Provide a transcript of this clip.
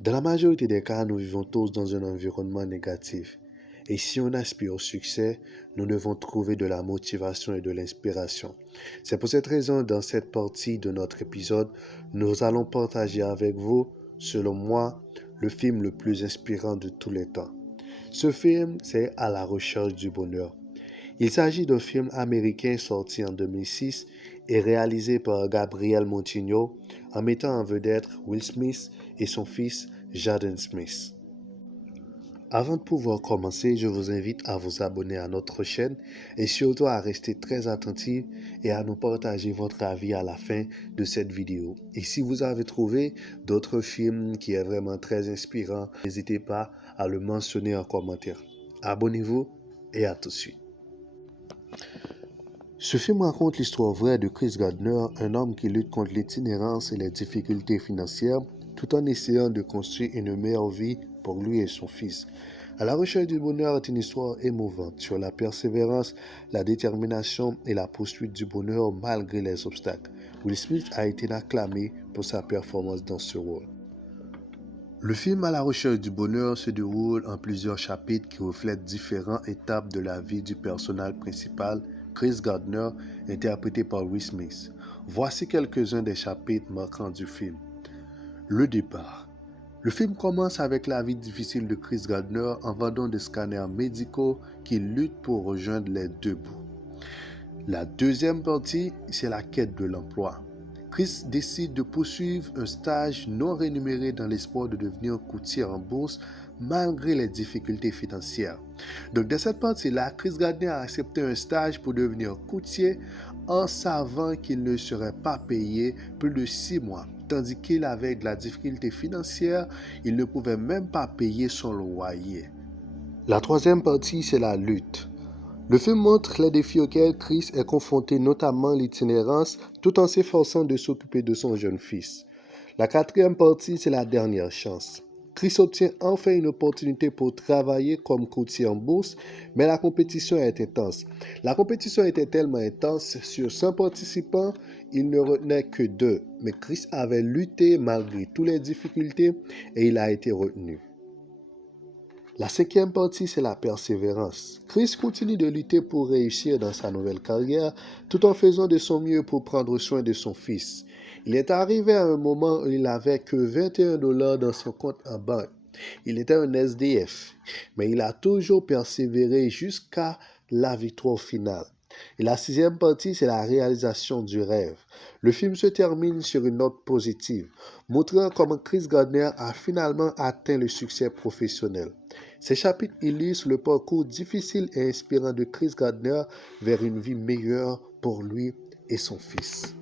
Dans la majorité des cas, nous vivons tous dans un environnement négatif. Et si on aspire au succès, nous devons trouver de la motivation et de l'inspiration. C'est pour cette raison, dans cette partie de notre épisode, nous allons partager avec vous, selon moi, le film le plus inspirant de tous les temps. Ce film, c'est À la recherche du bonheur. Il s'agit d'un film américain sorti en 2006 et réalisé par Gabriel Montigno en mettant en vedette Will Smith et son fils Jaden Smith. Avant de pouvoir commencer, je vous invite à vous abonner à notre chaîne et surtout à rester très attentif et à nous partager votre avis à la fin de cette vidéo. Et si vous avez trouvé d'autres films qui est vraiment très inspirant, n'hésitez pas à le mentionner en commentaire. Abonnez-vous et à tout de suite. Ce film raconte l'histoire vraie de Chris Gardner, un homme qui lutte contre l'itinérance et les difficultés financières tout en essayant de construire une meilleure vie pour lui et son fils. À la recherche du bonheur est une histoire émouvante sur la persévérance, la détermination et la poursuite du bonheur malgré les obstacles. Will Smith a été acclamé pour sa performance dans ce rôle. Le film À la recherche du bonheur se déroule en plusieurs chapitres qui reflètent différentes étapes de la vie du personnage principal, Chris Gardner, interprété par Will Smith. Voici quelques-uns des chapitres marquants du film. Le départ. Le film commence avec la vie difficile de Chris Gardner en vendant des scanners médicaux qui luttent pour rejoindre les deux bouts. La deuxième partie, c'est la quête de l'emploi. Chris décide de poursuivre un stage non rémunéré dans l'espoir de devenir courtier en bourse malgré les difficultés financières. Donc, dans cette partie-là, Chris Gardner a accepté un stage pour devenir courtier en savant qu'il ne serait pas payé plus de 6 mois. Tandis qu'il avait de la difficulté financière, il ne pouvait même pas payer son loyer. La troisième partie, c'est la lutte. Le film montre les défis auxquels Chris est confronté, notamment l'itinérance, tout en s'efforçant de s'occuper de son jeune fils. La quatrième partie, c'est la dernière chance. Chris obtient enfin une opportunité pour travailler comme courtier en bourse, mais la compétition est intense. La compétition était tellement intense, sur 100 participants, il ne retenait que 2. Mais Chris avait lutté malgré toutes les difficultés et il a été retenu. La cinquième partie, c'est la persévérance. Chris continue de lutter pour réussir dans sa nouvelle carrière, tout en faisant de son mieux pour prendre soin de son fils. Il est arrivé à un moment où il n'avait que 21 $ dans son compte en banque. Il était un SDF, mais il a toujours persévéré jusqu'à la victoire finale. Et la sixième partie, c'est la réalisation du rêve. Le film se termine sur une note positive, montrant comment Chris Gardner a finalement atteint le succès professionnel. Ces chapitres illustrent le parcours difficile et inspirant de Chris Gardner vers une vie meilleure pour lui et son fils.